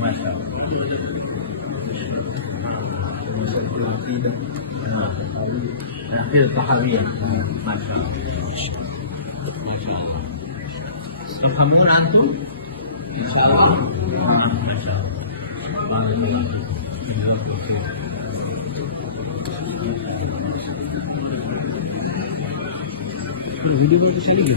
ما شاء الله. تأخير الطحاوية ما شاء الله. تفهمون أنتم؟ إن شاء الله. ما شاء الله. वीडियो बहुत चलेगी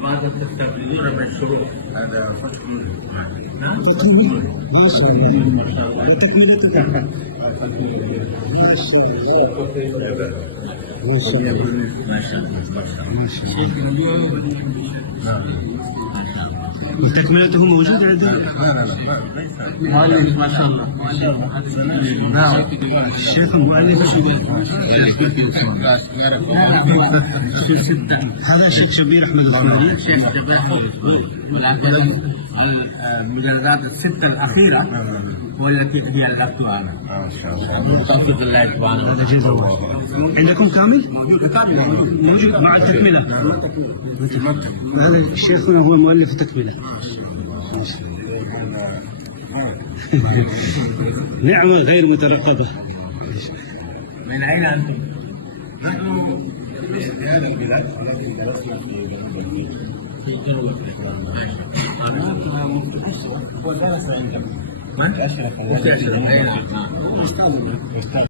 ماذا تستفيدون من الشروط؟ هذا فتح وتكملتك ما شاء الله. وتكملته موجودة عندنا. ما شاء الله. نعم. الشيخ المؤلف هذا الشيخ شبير أحمد الثاني. الشيخ شبير أحمد الثاني. المجلدات الستة الأخيرة والتي هي الأكثر. توفيق الله سبحانه. هذا جزء عندكم كامل؟ موجود مع التكملة. هذا شيخنا هو مؤلف التكملة. نعمة غير مترقبة. من أين أنتم؟ نحن في هذا البلاد في جنوب ودرس عندنا. من؟ أشرف.